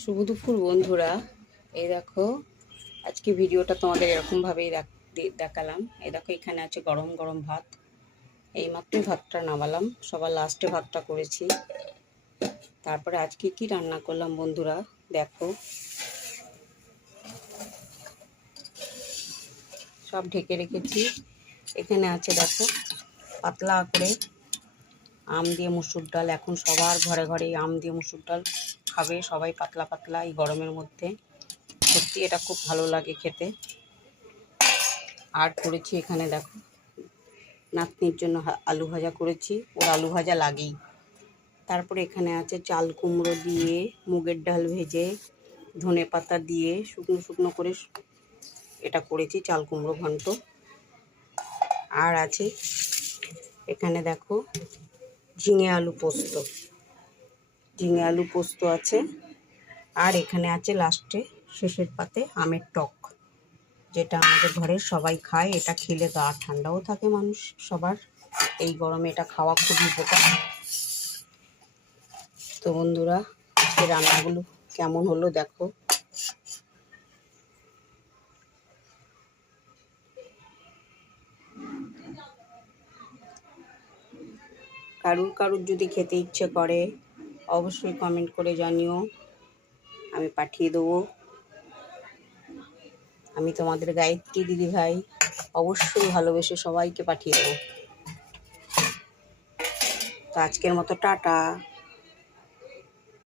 শুভ দুপুর বন্ধুরা। এই দেখো, আজকে ভিডিওটা তোমাদের এরকমভাবেই দেখালাম। এই দেখো, এখানে আছে গরম গরম ভাত। এইমাত্রই ভাতটা নামালাম, সবার লাস্টে ভাতটা করেছি। তারপরে আজকে কি রান্না করলাম বন্ধুরা দেখো, সব ঢেকে রেখেছি। এখানে আছে দেখো পাতলা করে আম দিয়ে মুসুর ডাল। এখন সবার ঘরে ঘরে আম দিয়ে মুসুর ডাল খাবে সবাই, পাতলা পাতলা এই গরমের মধ্যে। সত্যি এটা খুব ভালো লাগে খেতে। আর করেছি এখানে দেখো, নাতনির জন্য আলু ভাজা করেছি, ওর আলু ভাজা লাগেই। তারপরে এখানে আছে চাল কুমড়ো দিয়ে মুগের ডাল ভেজে ধনে পাতা দিয়ে শুকনো শুকনো করে এটা করেছি, চাল কুমড়ো ঘন্ট। আর আছে এখানে দেখো ঝিঙে আলু পোস্ত, ঝিঙে আলু পোস্ত আছে। আর এখানে আছে লাস্টে শেষের পাতে আমের টক, যেটা আমাদের ঘরের সবাই খায়। এটা খেলে গা ঠান্ডাও থাকে মানুষ সবার, এই গরমে এটা খাওয়া খুবই উপকার। তো বন্ধুরা, এই রান্নাগুলো কেমন হলো দেখো। কারুর যদি খেতে ইচ্ছে করে অবশ্যই কমেন্ট করে জানিও, আমি পাঠিয়ে দেবো। আমি তোমাদের গায়ত্রী দিদি ভাই, অবশ্যই ভালোবেসে সবাইকে পাঠিয়ে দেবো। তো আজকের মতো টাটা।